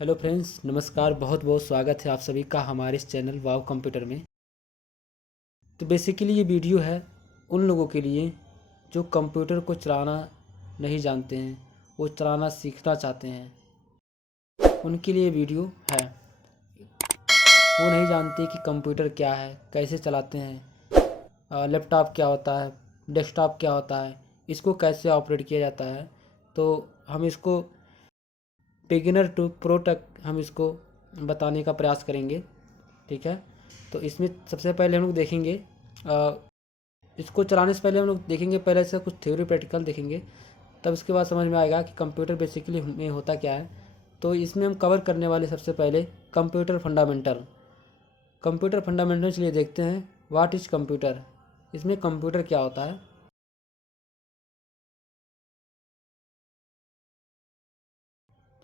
Hello friends, नमस्कार। बहुत बहुत स्वागत है आप सभी का हमारे इस चैनल वाव कंप्यूटर में। तो बेसिकली ये वीडियो है उन लोगों के लिए जो कंप्यूटर को चलाना नहीं जानते हैं, वो चलाना सीखना चाहते हैं, उनके लिए ये वीडियो है। वो नहीं जानते कि कंप्यूटर क्या है, कैसे चलाते हैं, लैपटॉप क्या होता है, डेस्कटॉप क्या होता है, इसको कैसे ऑपरेट किया जाता है। तो हम इसको बिगिनर टू प्रो तक हम इसको बताने का प्रयास करेंगे, ठीक है। तो इसमें सबसे पहले हम लोग देखेंगे, इसको चलाने से पहले हम लोग देखेंगे, पहले से कुछ थ्योरी प्रैक्टिकल देखेंगे, तब इसके बाद समझ में आएगा कि कंप्यूटर बेसिकली में होता क्या है। तो इसमें हम कवर करने वाले सबसे पहले कंप्यूटर फंडामेंटल। कंप्यूटर फंडामेंटल चलिए देखते हैं, व्हाट इज़ कंप्यूटर। इसमें कंप्यूटर क्या होता है।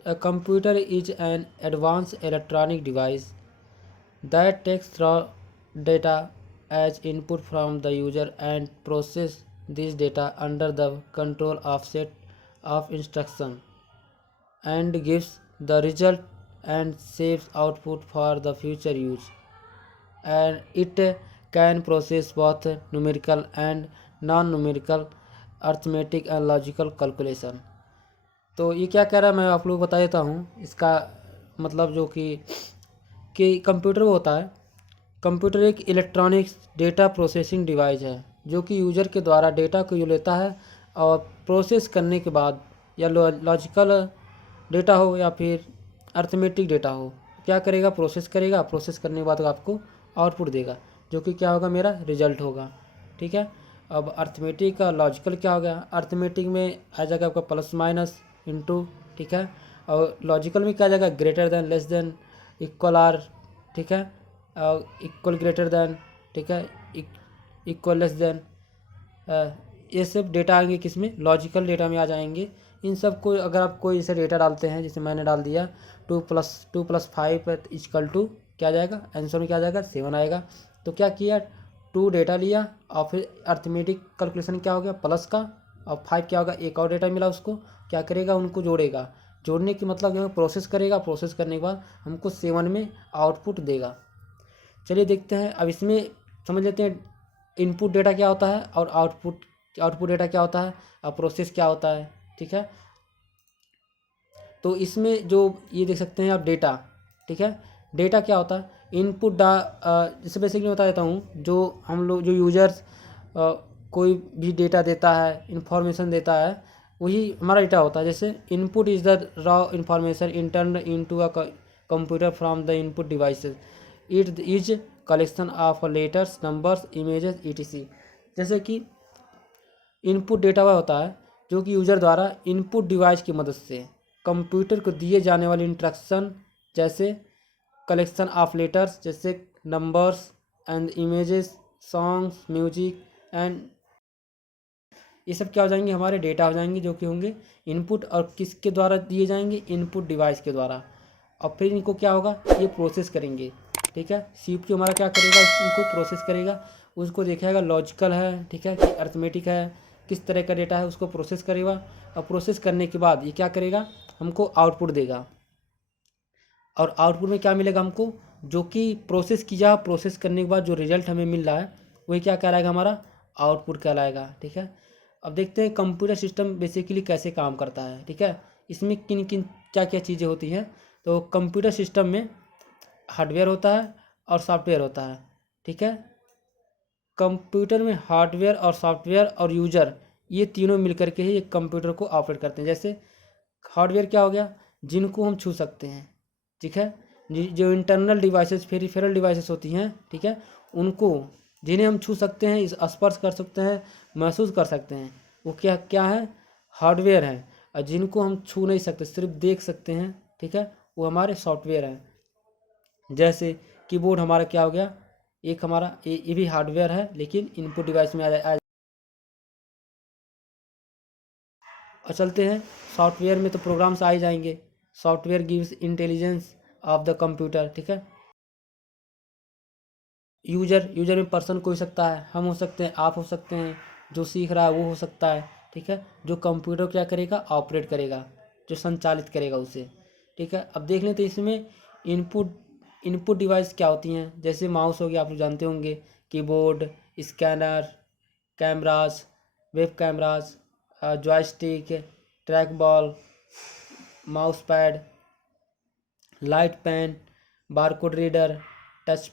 A computer is an advanced electronic device that takes raw data as input from the user and process this data under the control of set of instructions and gives the result and saves output for the future use. And it can process both numerical and non-numerical arithmetic and logical calculation. तो ये क्या कह रहा है मैं आप लोग बता देता हूँ इसका मतलब, जो कि कंप्यूटर वो होता है। कंप्यूटर एक इलेक्ट्रॉनिक्स डेटा प्रोसेसिंग डिवाइस है जो कि यूज़र के द्वारा डेटा को जो लेता है और प्रोसेस करने के बाद, या लॉजिकल डेटा हो या फिर अर्थमेटिक डेटा हो, क्या करेगा, प्रोसेस करेगा। प्रोसेस करने के बाद आपको आउटपुट देगा, जो कि क्या होगा, मेरा रिजल्ट होगा, ठीक है। अब अर्थमेटिक का लॉजिकल क्या हो गया, अर्थमेटिक में आ जाएगा आपका प्लस माइनस इंटू, ठीक है। और लॉजिकल में क्या आ जाएगा, greater than, less than, equal or, ठीक है, इक्वल ग्रेटर देन, ठीक है, इक्वल लेस देन। ये सब डेटा आएंगे किसमें, लॉजिकल डेटा में आ जाएंगे। इन सब को अगर आप कोई ऐसे डेटा डालते हैं, जैसे मैंने डाल दिया 2+2+5 इक्वल टू, क्या आ जाएगा, आंसर में क्या आ जाएगा, 7 आएगा। तो क्या किया, 2 डेटा लिया और फिर अर्थमेटिक कैलकुलेशन क्या हो गया, प्लस का, और 5 क्या होगा, एक और डेटा मिला, उसको क्या करेगा, उनको जोड़ेगा। जोड़ने की मतलब क्या, प्रोसेस करेगा। प्रोसेस करने के बाद हमको 7 में आउटपुट देगा। चलिए देखते हैं, अब इसमें समझ लेते हैं इनपुट डेटा क्या होता है और आउटपुट डेटा क्या होता है और प्रोसेस क्या होता है, ठीक है। तो इसमें जो ये देख सकते हैं आप डेटा, ठीक है। डेटा क्या होता है, इनपुट जैसे बेसिकली बता देता हूँ, जो हम लोग जो यूजर्स कोई भी डेटा देता है, इंफॉर्मेशन देता है, वही हमारा डेटा होता है। जैसे input is the raw information intern into a computer from the input devices. It is collection of letters, numbers, images, etc। जैसे कि इनपुट डेटा वह होता है जो कि यूज़र द्वारा इनपुट डिवाइस की मदद से कंप्यूटर को दिए जाने वाले इंस्ट्रक्शन, जैसे कलेक्शन ऑफ लेटर्स, जैसे numbers and images, songs, music and, ये सब क्या हो जाएंगे, हमारे डेटा हो जाएंगे, जो कि होंगे इनपुट, और किसके द्वारा दिए जाएंगे, इनपुट डिवाइस के द्वारा। और फिर इनको क्या होगा, ये प्रोसेस करेंगे, ठीक है। सीपीयू हमारा क्या करेगा, इनको प्रोसेस करेगा, उसको देखेगा लॉजिकल है, ठीक है, कि अर्थमेटिक है, किस तरह का डेटा है, उसको प्रोसेस करेगा। और प्रोसेस करने के बाद ये क्या करेगा, हमको आउटपुट देगा। और आउटपुट में क्या मिलेगा हमको, जो कि प्रोसेस किया, प्रोसेस करने के बाद जो रिजल्ट हमें मिल रहा है वही क्या कहलाएगा, हमारा आउटपुट कहलाएगा, ठीक है। अब देखते हैं कंप्यूटर सिस्टम बेसिकली कैसे काम करता है, ठीक है। इसमें किन किन क्या क्या चीज़ें होती हैं। तो कंप्यूटर सिस्टम में हार्डवेयर होता है और सॉफ्टवेयर होता है, ठीक है। कंप्यूटर में हार्डवेयर और सॉफ्टवेयर और यूजर, ये तीनों मिलकर के ही एक कंप्यूटर को ऑपरेट करते हैं। जैसे हार्डवेयर क्या हो गया, जिनको हम छू सकते हैं, ठीक है। जो इंटरनल डिवाइसेस, पेरिफेरल डिवाइसेस होती हैं, ठीक है, उनको, जिन्हें हम छू सकते हैं, स्पर्श कर सकते हैं, महसूस कर सकते हैं, वो क्या क्या है, हार्डवेयर है। और जिनको हम छू नहीं सकते, सिर्फ देख सकते हैं, ठीक है, वो हमारे सॉफ्टवेयर हैं। जैसे कीबोर्ड हमारा क्या हो गया, एक हमारा ये भी हार्डवेयर है, लेकिन इनपुट डिवाइस में आ। और चलते हैं सॉफ्टवेयर में, तो प्रोग्राम्स आ ही जाएंगे। Software gives intelligence of the computer, ठीक है। यूजर में पर्सन कोई सकता है, हम हो सकते हैं, आप हो सकते हैं, जो सीख रहा है वो हो सकता है, ठीक है। जो कंप्यूटर क्या करेगा, ऑपरेट करेगा, जो संचालित करेगा उसे। ठीक है। अब देख लें तो इसमें इनपुट डिवाइस क्या होती हैं, जैसे माउस हो गया, आप लोग जानते होंगे, keyboard, scanner, cameras, web cameras, joystick, track ball, mouse pad, light pen, barcode reader, touch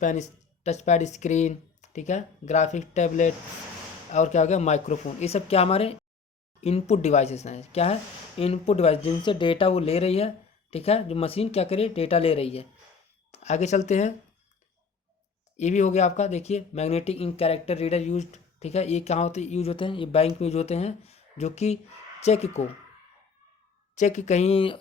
pad screen, ठीक है, ग्राफिक टैबलेट, और क्या हो गया, माइक्रोफोन। ये सब क्या हमारे इनपुट डिवाइसेस हैं। क्या है, इनपुट डिवाइस, जिनसे डेटा वो ले रही है, ठीक है, जो मशीन क्या करे, डेटा ले रही है। आगे चलते हैं। ये भी हो गया आपका, देखिए, magnetic ink character reader used, ठीक है। ये कहाँ होते यूज होते हैं, ये बैंक में यूज होते हैं, जो कि चेक कहीं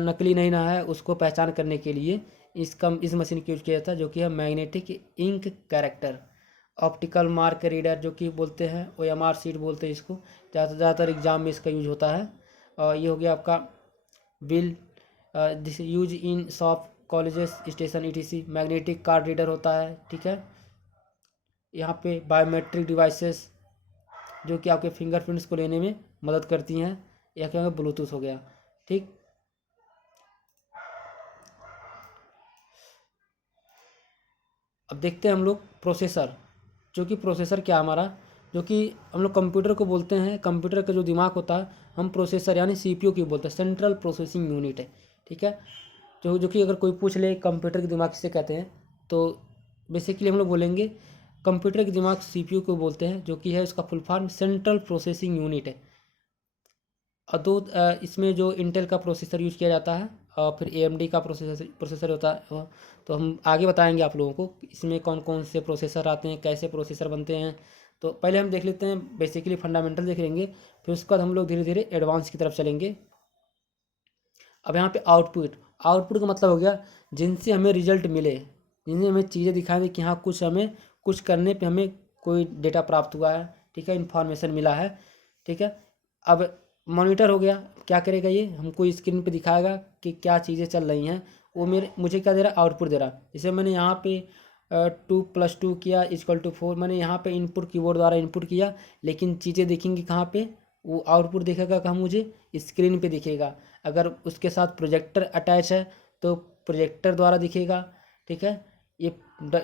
नकली नहीं ना है उसको पहचान करने के लिए इस मशीन का यूज किया जाता है, जो कि है magnetic ink character. Optical mark reader जो कि बोलते हैं, OMR शीट बोलते हैं इसको, ज़्यादातर एग्जाम में इसका यूज होता है। और ये हो गया आपका bill, this use in shop, colleges, station, ETC। Magnetic card reader होता है, ठीक है। यहाँ पे बायोमेट्रिक डिवाइसेस जो कि आपके फिंगरप्रिंट्स को लेने में मदद करती हैं। यह क्या होगा, ब्लूटूथ हो गया, ठीक। अब देखते हैं हम लोग प्रोसेसर, जो कि प्रोसेसर क्या हमारा, जो कि हम लोग कंप्यूटर को बोलते हैं, कंप्यूटर का जो दिमाग होता है हम प्रोसेसर यानी CPU की बोलते हैं, सेंट्रल प्रोसेसिंग यूनिट है, ठीक है। जो कि अगर कोई पूछ ले कंप्यूटर के दिमाग किसे कहते हैं, तो बेसिकली हम लोग बोलेंगे कंप्यूटर के दिमाग CPU को बोलते हैं, जो कि है उसका full form central processing unit है। और इसमें जो इंटेल का प्रोसेसर यूज किया जाता है, और फिर AMD का प्रोसेसर होता है। तो हम आगे बताएंगे आप लोगों को इसमें कौन कौन से प्रोसेसर आते हैं, कैसे प्रोसेसर बनते हैं। तो पहले हम देख लेते हैं, बेसिकली फंडामेंटल देख लेंगे, फिर उसके बाद हम लोग धीरे धीरे एडवांस की तरफ चलेंगे। अब यहाँ पे आउटपुट का मतलब हो गया जिनसे हमें रिजल्ट मिले, जिनसे हमें चीज़ें दिखाई दे कि हाँ कुछ करने पे हमें कोई डेटा प्राप्त हुआ है, ठीक है, इन्फॉर्मेशन मिला है, ठीक है। अब मॉनिटर हो गया, क्या करेगा, ये हमको स्क्रीन पे दिखाएगा कि क्या चीज़ें चल रही हैं, वो मुझे क्या दे रहा है, आउटपुट दे रहा है। जैसे मैंने यहाँ पे 2 + 2 किया = 4, मैंने यहाँ पे इनपुट कीबोर्ड द्वारा इनपुट किया, लेकिन चीज़ें दिखेंगी कहाँ पे, वो आउटपुट दिखेगा कहाँ, मुझे स्क्रीन पे दिखेगा। अगर उसके साथ प्रोजेक्टर अटैच है तो प्रोजेक्टर द्वारा दिखेगा, ठीक है। ये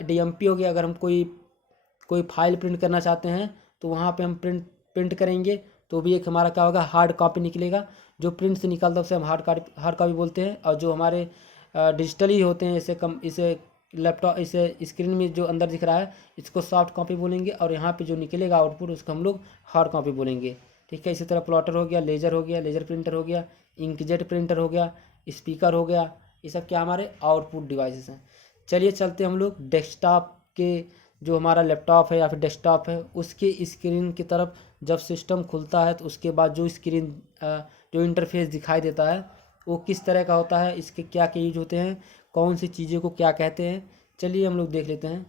DMP हो गया, अगर हम कोई फाइल प्रिंट करना चाहते हैं तो वहाँ पे हम प्रिंट करेंगे तो भी एक हमारा क्या होगा, हार्ड कॉपी निकलेगा। जो प्रिंट से निकलता है उसे हम हार्ड कॉपी बोलते हैं। और जो हमारे डिजिटली होते हैं, इसे लैपटॉप, इसे स्क्रीन में जो अंदर दिख रहा है इसको सॉफ्ट कॉपी बोलेंगे, और यहाँ पे जो निकलेगा आउटपुट उसको हम लोग हार्ड कॉपी बोलेंगे, ठीक है। इसी तरह प्लॉटर हो गया, लेजर हो गया, लेजर प्रिंटर हो गया, इंकजेट प्रिंटर हो गया, स्पीकर हो गया, ये सब क्या हमारे आउटपुट डिवाइसेस हैं। चलिए चलते हम लोग डेस्कटॉप के, जो हमारा लैपटॉप है या फिर डेस्कटॉप है उसके स्क्रीन की तरफ। जब सिस्टम खुलता है तो उसके बाद जो स्क्रीन, जो इंटरफेस दिखाई देता है वो किस तरह का होता है, इसके क्या क्या यूज होते हैं, कौन सी चीज़ों को क्या कहते हैं, चलिए हम लोग देख लेते हैं।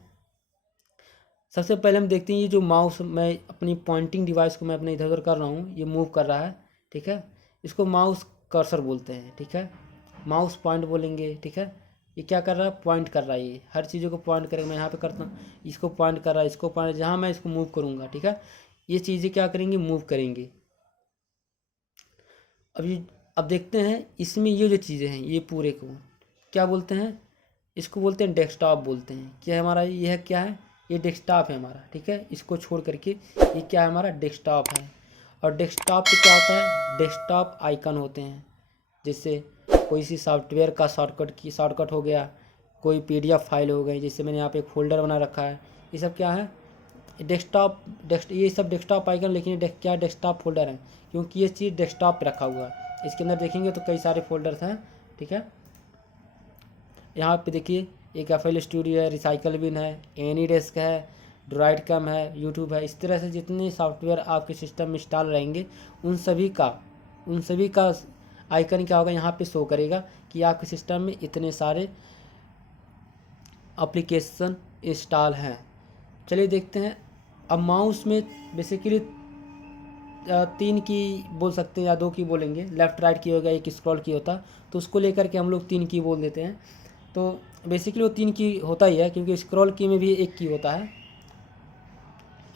सबसे पहले हम देखते हैं ये जो माउस, मैं अपनी पॉइंटिंग डिवाइस को मैं अपने इधर उधर कर रहा हूँ, ये मूव कर रहा है, ठीक है। इसको माउस कर्सर बोलते हैं, ठीक है, माउस पॉइंट बोलेंगे, ठीक है। ये क्या कर रहा है, पॉइंट कर रहा है, ये हर चीज़ों को पॉइंट करेगा। मैं यहाँ पे करता हूँ, इसको पॉइंट कर रहा है, इसको पॉइंट, जहाँ मैं इसको मूव करूँगा, ठीक है, ये चीज़ें क्या करेंगी, मूव करेंगी। अब देखते हैं इसमें ये जो चीज़ें हैं ये पूरे को क्या बोलते हैं, इसको बोलते हैं डेस्कटॉप बोलते हैं। क्या हमारा ये है, क्या है, ये डेस्कटॉप है हमारा, ठीक है। इसको छोड़ करके ये क्या है, हमारा डेस्कटॉप है। और डेस्कटॉप पे क्या होता है, डेस्कटॉप आइकन होते हैं, जैसे कोई सी सॉफ्टवेयर का शॉर्टकट हो गया, कोई PDF फाइल हो गई, जैसे मैंने यहाँ पे एक फोल्डर बना रखा है, ये सब क्या है, ये सब डेस्कटॉप आइकन। लेकिन ये क्या डेस्कटॉप फोल्डर है, क्योंकि ये चीज़ डेस्कटॉप पे रखा हुआ है। इसके अंदर देखेंगे तो कई सारे फोल्डर्स हैं, ठीक है। यहाँ पे देखिए एक FL स्टूडियो है, रिसाइकल बिन है, AnyDesk है, ड्राइड कम है, यूट्यूब है। इस तरह से जितने सॉफ्टवेयर आपके सिस्टम में इंस्टॉल रहेंगे उन सभी का आइकन क्या होगा, यहाँ पे शो करेगा कि आपके सिस्टम में इतने सारे एप्लीकेशन इंस्टॉल हैं। चलिए देखते हैं। अब माउस में बेसिकली 3 की बोल सकते हैं या 2 की बोलेंगे, लेफ़्ट राइट की होगा, एक स्क्रॉल की होता, तो उसको लेकर के हम लोग 3 की बोल देते हैं। तो बेसिकली वो 3 की होता ही है, क्योंकि स्क्रॉल की में भी 1 की होता है।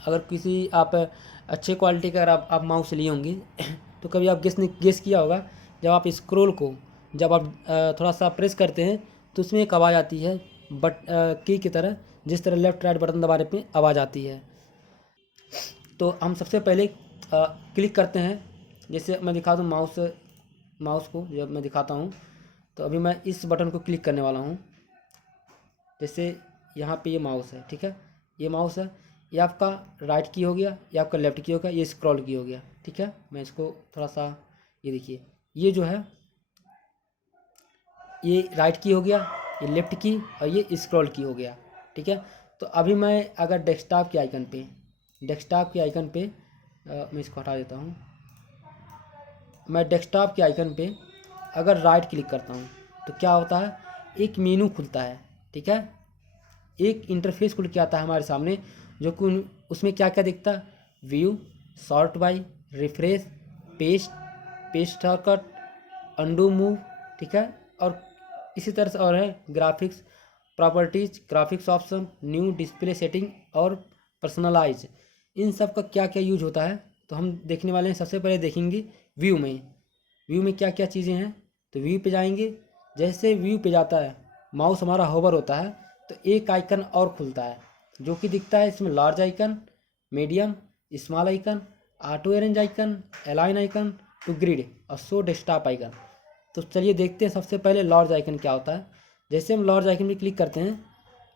अगर किसी आप अच्छे क्वालिटी का अगर आप माउस लिए होंगे तो कभी आप गेस किया होगा, जब आप स्क्रॉल को जब आप थोड़ा सा प्रेस करते हैं तो उसमें एक आवाज़ आती है की की तरह, जिस तरह लेफ़्ट राइट बटन दबाने पे आवाज़ आती है। तो हम सबसे पहले क्लिक करते हैं। जैसे मैं दिखा दूँ माउस को जब मैं दिखाता हूँ, तो अभी मैं इस बटन को क्लिक करने वाला हूँ। जैसे यहाँ पे ये माउस है, ठीक है, ये माउस है, ये आपका राइट की हो गया, ये आपका लेफ़्ट की हो गया, ये स्क्रॉल की हो गया, ठीक है। मैं इसको थोड़ा सा, ये देखिए, ये जो है ये राइट की हो गया, ये लेफ़्ट की, और ये स्क्रॉल की हो गया, ठीक है। तो अभी मैं अगर डेस्कटॉप के आइकन पे मैं इसको हटा देता हूँ। मैं डेस्कटॉप के आइकन पे अगर राइट क्लिक करता हूँ तो क्या होता है, एक मेनू खुलता है, ठीक है, एक इंटरफेस खुल के आता है हमारे सामने, जो कि उसमें क्या क्या दिखता है, view, sort by, refresh, paste, paste shortcut, undo move, ठीक है, और इसी तरह से और है graphics properties, graphics option, new display setting और पर्सनलाइज। इन सब का क्या क्या यूज होता है तो हम देखने वाले हैं। सबसे पहले देखेंगे व्यू में क्या क्या चीज़ें हैं। तो व्यू पे जाएंगे, जैसे व्यू पे जाता है माउस हमारा होवर होता है तो एक आइकन और खुलता है, जो कि दिखता है इसमें large icon, medium, small icon, auto arrange icon, align icon, to grid और शो डेस्कटॉप आइकन। तो चलिए देखते हैं सबसे पहले लार्ज आइकन क्या होता है। जैसे हम लार्ज आइकन पे क्लिक करते हैं,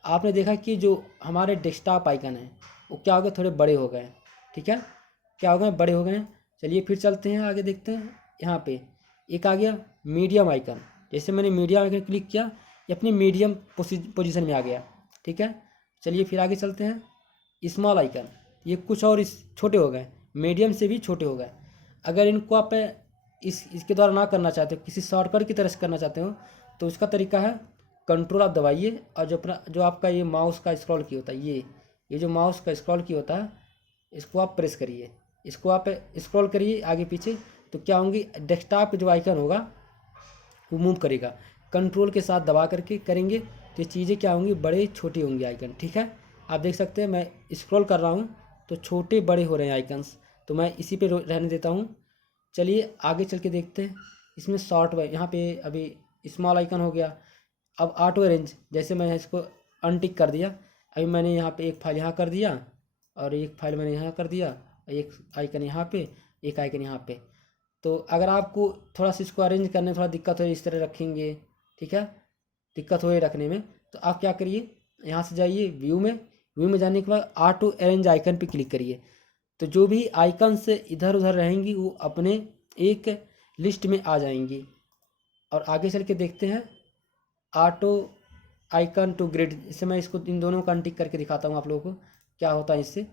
आपने देखा कि जो हमारे डेस्कटॉप आइकन है वो क्या हो गए, थोड़े बड़े हो गए, ठीक है, क्या हो गए, बड़े हो गए हैं। चलिए फिर चलते हैं आगे, देखते हैं। यहाँ पे एक आ गया मीडियम आइकन। जैसे मैंने मीडियम आइकन क्लिक किया, ये अपनी मीडियम पोजीशन में आ गया, ठीक है। चलिए फिर आगे चलते हैं। स्मॉल आइकन, ये कुछ और इस छोटे हो गए, मीडियम से भी छोटे हो गए। अगर इनको आप इसके द्वारा ना करना चाहते हो, किसी शॉर्टकट की तरह से करना चाहते हो, तो उसका तरीका है कंट्रोल आप दबाइए, और जो आपका ये माउस का स्क्रॉल की होता है, ये जो माउस का स्क्रॉल की होता है, इसको आप प्रेस करिए, इसको आप स्क्रॉल करिए आगे पीछे, तो क्या होंगी, डेस्कटॉप पे जो आइकन होगा वो मूव करेगा। कंट्रोल के साथ दबा करके करेंगे तो ये चीज़ें क्या होंगी, बड़े छोटी होंगी आइकन, ठीक है। आप देख सकते हैं मैं स्क्रॉल कर रहा हूँ तो छोटे बड़े हो रहे हैं आइकन्स, तो मैं इसी पे रहने देता हूँ। चलिए आगे चल के देखते हैं। इसमें शॉर्ट बाय, यहाँ पे अभी स्मॉल आइकन हो गया। अब ऑटो अरेंज, जैसे मैं इसको अनटिक कर दिया, अभी मैंने यहाँ पे एक फाइल यहाँ कर दिया, और एक फाइल मैंने यहाँ कर दिया, एक आइकन यहाँ पे, एक आइकन यहाँ पे। तो अगर आपको थोड़ा सा इसको अरेंज करने में थोड़ा दिक्कत हो, इस तरह रखेंगे, ठीक है, दिक्कत हो रखने में, तो आप क्या करिए, यहाँ से जाइए व्यू में जाने के बाद ऑटो अरेंज आइकन पे क्लिक करिए। तो जो भी आइकन से इधर उधर रहेंगी वो अपने एक लिस्ट में आ जाएंगी। और आगे चल के देखते हैं ऑटो आइकन टू ग्रिड। इससे मैं इसको इन दोनों का अनटिक करके दिखाता हूँ आप लोगों को क्या होता है इससे।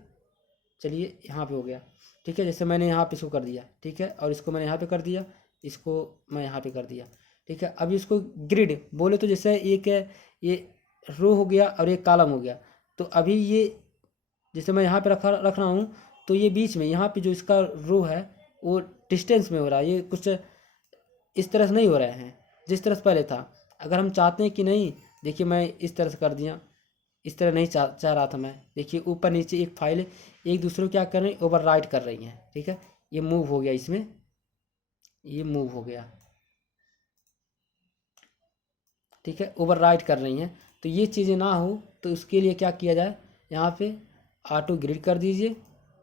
चलिए यहाँ पे हो गया, ठीक है, जैसे मैंने यहाँ पे इसको कर दिया, ठीक है, और इसको मैंने यहाँ पे कर दिया, इसको मैं यहाँ पे कर दिया, ठीक है। अभी इसको ग्रिड बोले तो जैसे एक है, ये रो हो गया और एक कॉलम हो गया। तो अभी ये जैसे मैं यहाँ पे रख रहा हूँ, तो ये बीच में यहाँ पे जो इसका रो है वो डिस्टेंस में हो रहा है, ये कुछ इस तरह से नहीं हो रहे हैं जिस तरह से पहले था। अगर हम चाहते हैं कि नहीं, देखिए मैं इस तरह से कर दिया, इस तरह नहीं चाह रहा था मैं, देखिए ऊपर नीचे एक फाइल एक दूसरे को क्या कर रही है, ओवर राइट कर रही हैं, ठीक है। ये मूव हो गया, इसमें ये मूव हो गया, ठीक है, ओवर राइट कर रही हैं। तो ये चीज़ें ना हो तो उसके लिए क्या किया जाए, यहाँ पे ऑटो ग्रिड कर दीजिए।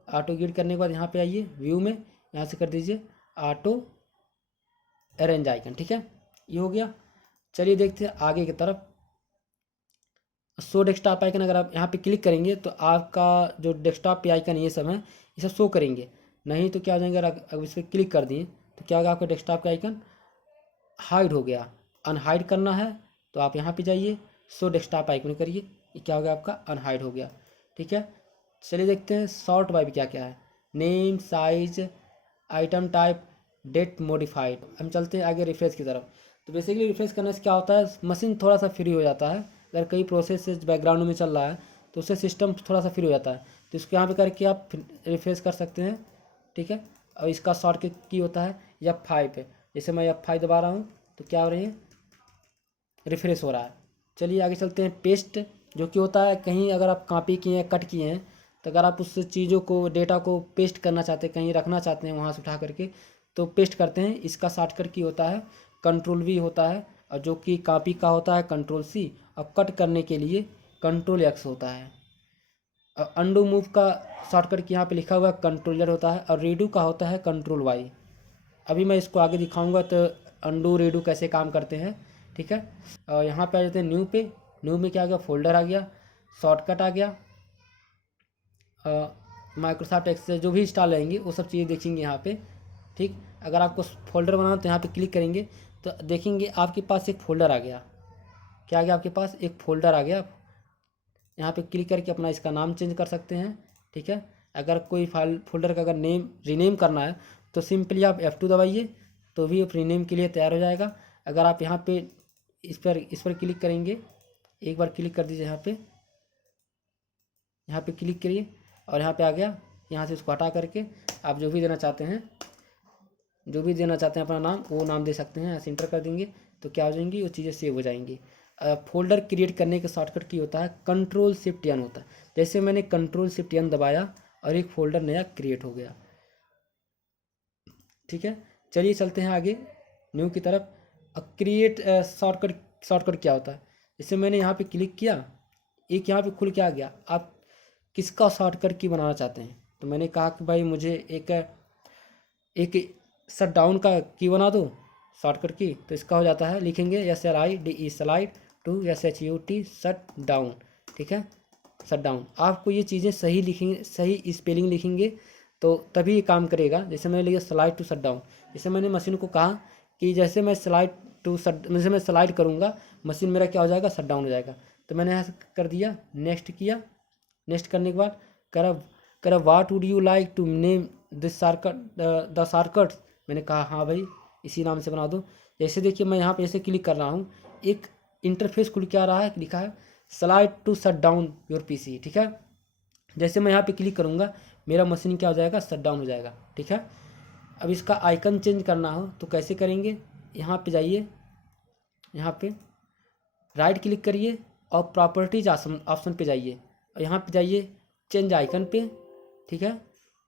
ऑटो ग्रिड करने के बाद यहाँ पे आइए व्यू में, यहाँ से कर दीजिए ऑटो अरेंज आइकन, ठीक है, ये हो गया। चलिए देखते हैं आगे की तरफ। शो डेस्कटॉप आइकन अगर आप यहाँ पे क्लिक करेंगे तो आपका जो डेस्कटॉप पे आइकन ये सब है, ये सब शो करेंगे। नहीं तो क्या हो जाएंगे, अगर इस पर क्लिक कर दिए तो क्या होगा, आपका डेस्कटॉप का आइकन हाइड हो गया। अनहाइड करना है तो आप यहाँ पे जाइए, शो डेस्कटॉप आइकन करिए, ये क्या हो गया, आपका अनहाइड हो गया, ठीक है। चलिए देखते हैं सॉर्ट बाय भी क्या क्या है। Name, size, item type, date modified. हम चलते हैं आगे रिफ्रेश की तरफ। तो बेसिकली रिफ्रेश करने से क्या होता है, मशीन थोड़ा सा फ्री हो जाता है। अगर कई प्रोसेस बैकग्राउंड में चल रहा है तो उससे सिस्टम थोड़ा सा फ्री हो जाता है। तो इसको यहाँ पे करके आप रिफ्रेश कर सकते हैं, ठीक है। और इसका शॉर्ट की होता है F5 पे। जैसे मैं F5 दबा रहा हूँ तो क्या हो रही है, रिफ्रेश हो रहा है। चलिए आगे चलते हैं। पेस्ट जो कि होता है, कहीं अगर आप कॉपी किए हैं, कट किए हैं, तो अगर आप उस चीज़ों को, डेटा को पेस्ट करना चाहते हैं, कहीं रखना चाहते हैं वहाँ से उठा करके, तो पेस्ट करते हैं। इसका शॉर्टकट की होता है कंट्रोल V होता है, और जो कि कॉपी का होता है कंट्रोल C, और कट करने के लिए कंट्रोल X होता है। और अंडू मूव का शॉर्टकट यहाँ पे लिखा हुआ कंट्रोल Z होता है, और रीडू का होता है कंट्रोल Y। अभी मैं इसको आगे दिखाऊंगा तो अंडू रीडू कैसे काम करते हैं, ठीक है। और यहाँ पे आ जाते हैं न्यू पे। न्यू में क्या आ गया, फोल्डर आ गया, शॉर्टकट आ गया, माइक्रोसॉफ्ट एक्सेल जो भी इंस्टॉल रहेंगी वो सब चीज़ें देखेंगे यहाँ पे, ठीक। अगर आपको फोल्डर बनाना तो यहाँ पे क्लिक करेंगे तो देखेंगे आपके पास एक फ़ोल्डर आ गया। क्या आ गया आपके पास, एक फ़ोल्डर आ गया। यहाँ पे क्लिक करके अपना इसका नाम चेंज कर सकते हैं, ठीक है। अगर कोई फाइल फोल्डर का अगर नेम रीनेम करना है तो सिंपली आप F2 दबाइए तो भी रीनेम के लिए तैयार हो जाएगा। अगर आप यहाँ पे इस पर क्लिक करेंगे, एक बार क्लिक कर दीजिए यहाँ पे क्लिक करिए और यहाँ पे आ गया। यहाँ से इसको हटा करके आप जो भी देना चाहते हैं अपना नाम, वो नाम दे सकते हैं। ऐसे इंटर कर देंगे तो क्या हो जाएंगी, वो चीज़ें सेव हो जाएंगी। फोल्डर क्रिएट करने का शॉर्टकट की होता है कंट्रोल शिफ्ट एन होता है। जैसे मैंने कंट्रोल शिफ्ट एन दबाया और एक फ़ोल्डर नया क्रिएट हो गया, ठीक है। चलिए चलते हैं आगे न्यू की तरफ। क्रिएट शॉर्टकट क्या होता है, जैसे मैंने यहाँ पे क्लिक किया, एक यहाँ पे खुल के आ गया। आप किसका शॉर्टकट की बनाना चाहते हैं, तो मैंने कहा कि भाई मुझे एक शट डाउन का की बना दो शॉर्टकट की। तो इसका हो जाता है, लिखेंगे SLIDE slide to SHUT shut down, ठीक है, शट डाउन। आपको ये चीज़ें सही लिखेंगे, सही स्पेलिंग लिखेंगे तो तभी ये काम करेगा। जैसे मैंने लिखा स्लाइड टू शट डाउन, जैसे मैंने मशीन को कहा कि जैसे मैं स्लाइड करूँगा मशीन मेरा क्या हो जाएगा, शट डाउन हो जाएगा। तो मैंने यहाँ से कर दिया, नेक्स्ट किया। नेक्स्ट करने के बाद करा what would you like to name this the shortcut. मैंने कहा हाँ भाई इसी नाम से बना दो। जैसे देखिए मैं यहाँ पे ऐसे क्लिक कर रहा हूँ, एक इंटरफेस खुल के आ रहा है, लिखा है slide to shut down your PC, ठीक है। जैसे मैं यहाँ पे क्लिक करूँगा मेरा मशीन क्या हो जाएगा, शट डाउन हो जाएगा, ठीक है। अब इसका आइकन चेंज करना हो तो कैसे करेंगे, यहाँ पे जाइए, यहाँ पे राइट क्लिक करिए और प्रॉपर्टीज ऑप्शन पे जाइए और यहाँ पे जाइए चेंज आइकन पे, ठीक है।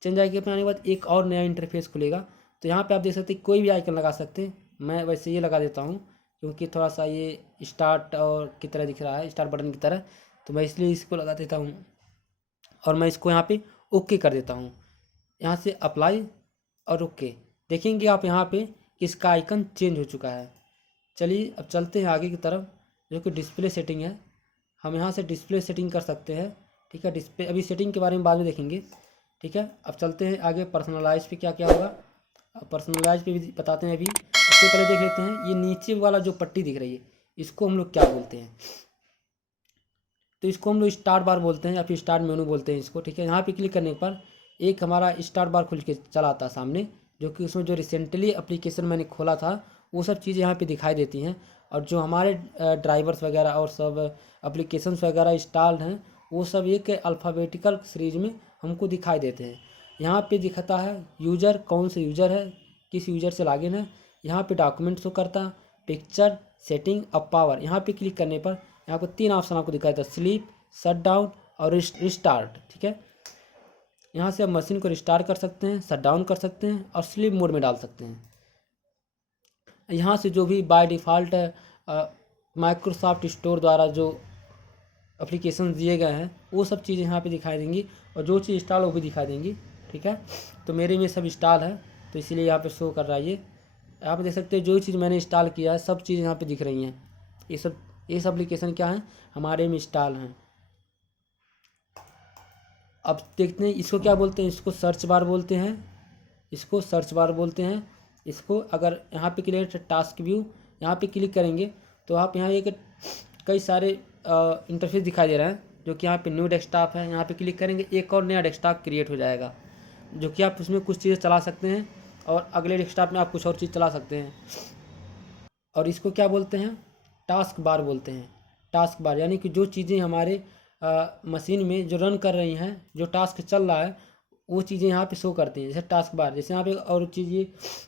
चेंज आइकन पे आने के बाद एक और नया इंटरफेस खुलेगा। तो यहाँ पे आप देख सकते हैं कोई भी आइकन लगा सकते हैं। मैं वैसे ये लगा देता हूँ क्योंकि थोड़ा सा ये स्टार्ट और की तरह दिख रहा है, स्टार्ट बटन की तरह, तो मैं इसलिए इसको लगा देता हूँ। और मैं इसको यहाँ पे ओके कर देता हूँ, यहाँ से अप्लाई और ओके। देखेंगे आप यहाँ पे इसका आइकन चेंज हो चुका है। चलिए अब चलते हैं आगे की तरफ, जो कि डिस्प्ले सेटिंग है। हम यहाँ से डिस्प्ले सेटिंग कर सकते हैं, ठीक है। डिस्प्ले अभी सेटिंग के बारे में बाद में देखेंगे, ठीक है। अब चलते हैं आगे पर्सनलाइज पे क्या क्या होगा। अब पर्सनलाइज पे भी बताते हैं। अभी इससे पहले देख लेते हैं ये नीचे वाला जो पट्टी दिख रही है इसको हम लोग क्या बोलते हैं। तो इसको हम लोग स्टार्ट बार बोलते हैं या फिर स्टार्ट मेनू बोलते हैं इसको, ठीक है। यहाँ पे क्लिक करने पर एक हमारा स्टार्ट बार खुल के चला आता है सामने, जो कि उसमें जो रिसेंटली एप्लीकेशन मैंने खोला था वो सब चीज़ें यहाँ पे दिखाई देती हैं। और जो हमारे ड्राइवर्स वगैरह और सब एप्लीकेशंस वगैरह इंस्टॉल्ड हैं वो सब एक अल्फ़ाबेटिकल सीरीज में हमको दिखाई देते हैं। यहाँ पे दिखाता है यूज़र, कौन से यूज़र है, किस यूज़र से लॉगिन है। यहाँ पे डॉक्यूमेंट शो करता, पिक्चर, सेटिंग, अब पावर। यहाँ पे क्लिक करने पर यहाँ को 3 ऑप्शन आपको दिखाई देता है, स्लीप, शट डाउन और रिस्टार्ट, ठीक है। यहाँ से आप मशीन को रिस्टार्ट कर सकते हैं, शट डाउन कर सकते हैं और स्लीप मोड में डाल सकते हैं। यहाँ से जो भी बाय डिफ़ॉल्ट माइक्रोसॉफ्ट स्टोर द्वारा जो एप्लीकेशन दिए गए हैं वो सब चीज़ें यहाँ पे दिखाई देंगी, और जो चीज़ इंस्टॉल वो भी दिखाई देंगी, ठीक है। तो मेरे में सब इंस्टॉल है तो इसीलिए यहाँ पे शो कर रहा है। ये आप देख सकते हैं जो चीज़ मैंने इंस्टॉल किया है सब चीज़ यहाँ पे दिख रही हैं। ये सब एप्लीकेशन क्या है हमारे में इंस्टॉल हैं। अब देखते हैं इसको क्या बोलते हैं, इसको सर्च बार बोलते हैं, इसको सर्च बार बोलते हैं। इसको अगर यहाँ पे क्लिक टास्क व्यू यहाँ पे क्लिक करेंगे तो आप यहाँ एक कई सारे इंटरफेस दिखाई दे रहे हैं, जो कि यहाँ पे न्यू डेस्कटॉप है। यहाँ पे क्लिक करेंगे एक और नया डेस्कटॉप क्रिएट हो जाएगा, जो कि आप उसमें कुछ चीज़ें चला सकते हैं और अगले डेस्कटॉप में आप कुछ और चीज़ चला सकते हैं। और इसको क्या बोलते हैं, टास्क बार बोलते हैं। टास्क बार यानी कि जो चीज़ें हमारे मशीन में जो रन कर रही हैं, जो टास्क चल रहा है वो चीज़ें यहाँ पे शो करती हैं। जैसे टास्क बार, जैसे यहाँ पे और चीज़ ये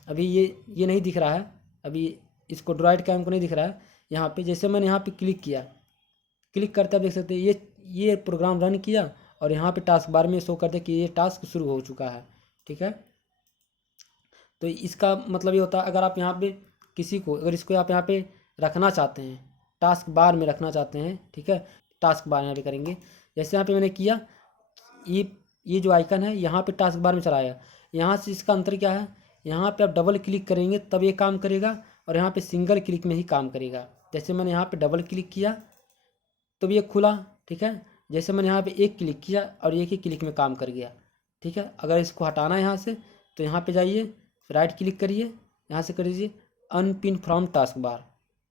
अभी ये नहीं दिख रहा है, अभी इसको ड्रॉइड कैम को नहीं दिख रहा है यहाँ पे। जैसे मैंने यहाँ पे क्लिक किया, क्लिक करते आप देख सकते हैं ये प्रोग्राम रन किया और यहाँ पे टास्क बार में शो करते कि ये टास्क शुरू हो चुका है, ठीक है। तो इसका मतलब ये होता है अगर आप यहाँ पे किसी को अगर इसको आप यहाँ पे रखना चाहते हैं, टास्क बार में रखना चाहते हैं, ठीक है, टास्क बार यहाँ पे करेंगे। जैसे यहाँ पे मैंने किया, ये जो आइकन है यहाँ पे टास्क बार में चला आया। यहाँ से इसका अंतर क्या है, यहाँ पे आप डबल क्लिक करेंगे तब ये काम करेगा, और यहाँ पे सिंगल क्लिक में ही काम करेगा। जैसे मैंने यहाँ पे डबल क्लिक किया तो ये खुला, ठीक है। जैसे मैंने यहाँ पे एक क्लिक किया और एक ही क्लिक में काम कर गया, ठीक है। अगर इसको हटाना है यहाँ से तो यहाँ पे जाइए, राइट क्लिक करिए, यहाँ से कर दीजिए अनपिन फ्रॉम टास्क बार,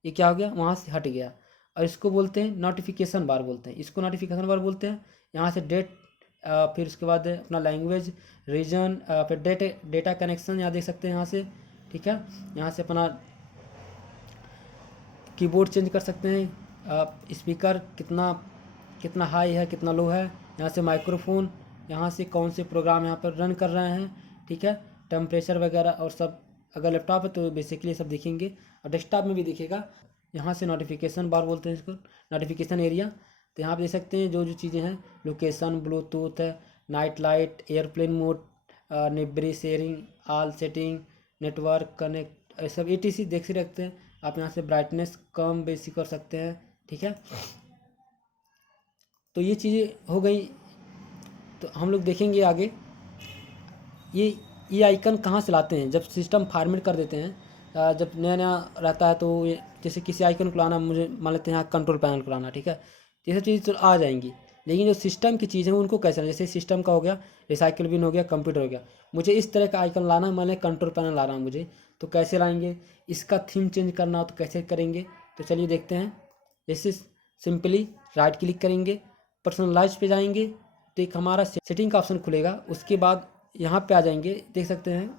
ये क्या हो गया, वहाँ से हट गया। और इसको बोलते हैं नोटिफिकेशन बार बोलते हैं, इसको नोटिफिकेशन बार बोलते हैं। यहाँ से डेट, फिर उसके बाद अपना लैंग्वेज, रीजन, फिर डेटा कनेक्शन यहाँ देख सकते हैं यहाँ से, ठीक है। यहाँ से अपना कीबोर्ड चेंज कर सकते हैं, स्पीकर कितना कितना हाई है कितना लो है, यहाँ से माइक्रोफोन, यहाँ से कौन से प्रोग्राम यहाँ पर रन कर रहे हैं, ठीक है, टेम्परेचर वगैरह और सब। अगर लैपटॉप है तो बेसिकली सब दिखेंगे, और डेस्कटॉप में भी दिखेगा। यहाँ से नोटिफिकेशन बार बोलते हैं इसको, नोटिफिकेशन एरिया। तो यहाँ पे देख सकते हैं जो जो चीज़ें हैं, लोकेशन, ब्लूटूथ है, नाइट लाइट, एयरप्लेन मोड, नेबरी sharing, all setting, network connect, सब ETC देख से रखते हैं। आप यहाँ से ब्राइटनेस कम बेसी कर सकते हैं, ठीक है। तो ये चीज़ें हो गई। तो हम लोग देखेंगे आगे ये आइकन कहाँ से लाते हैं। जब सिस्टम फॉर्मेट कर देते हैं, जब नया नया रहता है, तो जैसे किसी आइकन को लाना, मुझे मान लेते हैं यहाँ कंट्रोल पैनल को लाना, ठीक है, ये सब चीज़ तो आ जाएंगी। लेकिन जो सिस्टम की चीज़ है उनको कैसे लाना, जैसे सिस्टम का हो गया, रिसाइकिल बिन हो गया, कंप्यूटर हो गया, मुझे इस तरह का आइकन लाना, मैंने कंट्रोल पैनल ला रहा हूँ मुझे, तो कैसे लाएंगे। इसका थीम चेंज करना हो तो कैसे करेंगे, तो चलिए देखते हैं। जैसे सिंपली राइट क्लिक करेंगे, पर्सनलाइज पे जाएंगे, तो एक हमारा सेटिंग का ऑप्शन खुलेगा। उसके बाद यहाँ पे आ जाएंगे, देख सकते हैं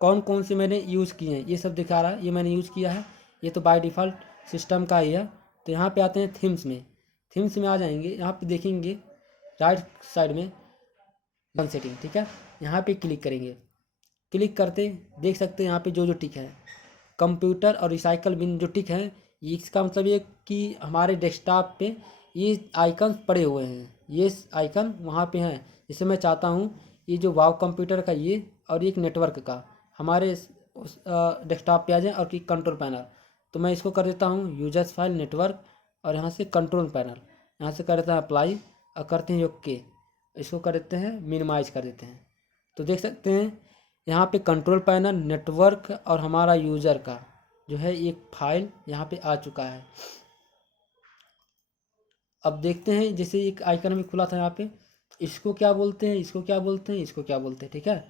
कौन कौन से मैंने यूज़ किए हैं, ये सब दिखा रहा है, ये मैंने यूज़ किया है, ये तो बाय डिफ़ॉल्ट सिस्टम का ही है। तो यहाँ पे आते हैं थीम्स में, थीम्स में आ जाएंगे, यहाँ पे देखेंगे राइट साइड में वन सेटिंग, ठीक है, यहाँ पे क्लिक करेंगे। क्लिक करते देख सकते हैं यहाँ पे जो जो टिक है, कंप्यूटर और रिसाइकल बिन जो टिक है, इसका मतलब ये कि हमारे डेस्कटॉप पे ये आइकन पड़े हुए हैं, ये आइकन वहाँ पे हैं। जैसे मैं चाहता हूँ ये जो वाव कंप्यूटर का ये और एक नेटवर्क का हमारे डेस्कटॉप पे आ जाए, और कि कंट्रोल पैनल, तो मैं इसको कर देता हूँ यूजर्स फाइल नेटवर्क, और यहाँ से कंट्रोल पैनल, यहाँ से कर देते हैं अप्लाई, और करते हैं ओके, इसको कर देते हैं मिनिमाइज कर देते हैं। तो देख सकते हैं यहाँ पे कंट्रोल पैनल, नेटवर्क और हमारा यूज़र का जो है एक फाइल यहाँ पे आ चुका है। अब देखते हैं, जैसे एक आइकन में खुला था यहाँ पे, इसको क्या बोलते हैं, इसको क्या बोलते हैं, इसको क्या बोलते हैं, ठीक है।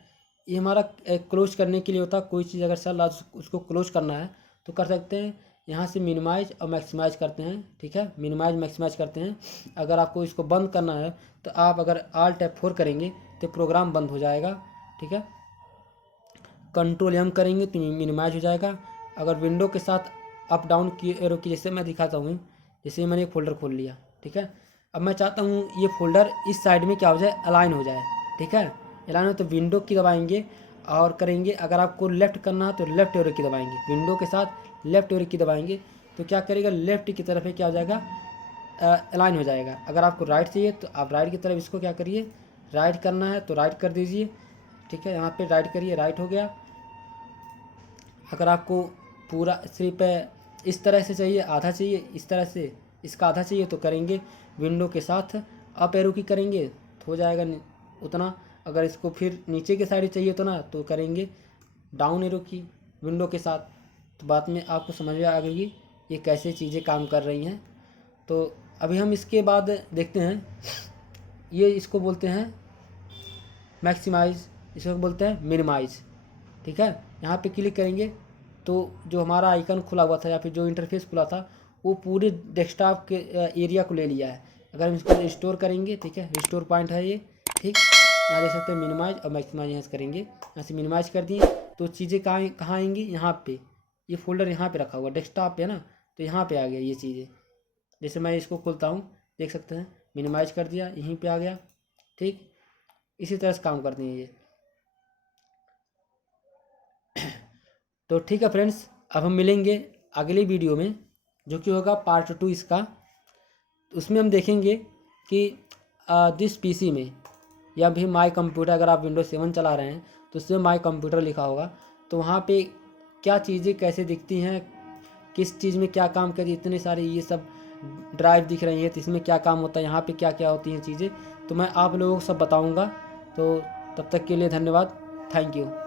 ये हमारा क्लोज करने के लिए होता है, कोई चीज़ अगर चल रहा है उसको क्लोज करना है तो कर सकते हैं। यहाँ से मिनिमाइज और मैक्सिमाइज करते हैं, ठीक है, मिनिमाइज मैक्सिमाइज करते हैं। अगर आपको इसको बंद करना है तो आप अगर Alt F4 करेंगे तो प्रोग्राम बंद हो जाएगा, ठीक है। कंट्रोल M करेंगे तो मिनिमाइज हो जाएगा। अगर विंडो के साथ अप डाउन की एरो की, जैसे मैं दिखाता हूँ, जैसे मैंने एक फ़ोल्डर खोल लिया, ठीक है। अब मैं चाहता हूँ ये फोल्डर इस साइड में क्या हो जाए, अलाइन हो जाए, ठीक है। अलाइन हो तो विंडो की दबाएंगे और करेंगे। अगर आपको लेफ़्ट करना है तो लेफ़्ट एरो की दबाएंगे, विंडो के साथ लेफ़्ट एरो की दबाएंगे तो क्या करेगा, लेफ़्ट की तरफ है क्या हो जाएगा, अलाइन हो जाएगा। अगर आपको राइट चाहिए तो आप राइट की तरफ इसको क्या करिए, राइट करना है तो राइट कर दीजिए, ठीक है, यहाँ पे राइट करिए, राइट हो गया। अगर आपको पूरा सिर्फ इस तरह से चाहिए, आधा चाहिए, इस तरह से इसका आधा चाहिए तो करेंगे विंडो के साथ अप एरो की करेंगे तो हो जाएगा उतना। अगर इसको फिर नीचे के साइड चाहिए तो ना, तो करेंगे डाउन एरो की विंडो के साथ। तो बाद में आपको समझ में आ गई ये कैसे चीज़ें काम कर रही हैं। तो अभी हम इसके बाद देखते हैं, ये इसको बोलते हैं मैक्सिमाइज, इसको बोलते हैं मिनिमाइज, ठीक है। यहाँ पे क्लिक करेंगे तो जो हमारा आइकन खुला हुआ था या फिर जो इंटरफेस खुला था वो पूरे डेस्कटॉप के एरिया को ले लिया है। अगर हम इसको रिस्टोर करेंगे, ठीक है, रिस्टोर पॉइंट है ये, ठीक, यहाँ देख सकते हैं मिनिमाइज और मैक्सिमाइज यहाँ से करेंगे। यहाँ से मिनिमाइज कर दिए तो चीज़ें कहाँ आएंगी, यहाँ पे ये फोल्डर यहाँ पे रखा हुआ डेस्कटॉप पे ना, तो यहाँ पे आ गया ये चीज़ें। जैसे मैं इसको खोलता हूँ, देख सकते हैं मिनिमाइज कर दिया, यहीं पे आ गया, ठीक। इसी तरह से काम करते हैं ये। तो ठीक है फ्रेंड्स, अब हम मिलेंगे अगले वीडियो में जो कि होगा पार्ट 2 इसका। उसमें हम देखेंगे कि दिस पीसी में या भी माई कंप्यूटर, अगर आप विंडोज 7 चला रहे हैं तो उसमें माई कंप्यूटर लिखा होगा, तो वहाँ पे क्या चीज़ें कैसे दिखती हैं, किस चीज़ में क्या काम करी, इतने सारे ये सब ड्राइव दिख रही है, तो इसमें क्या काम होता है, यहाँ पे क्या क्या होती हैं चीज़ें, तो मैं आप लोगों को सब बताऊँगा। तो तब तक के लिए धन्यवाद। Thank you.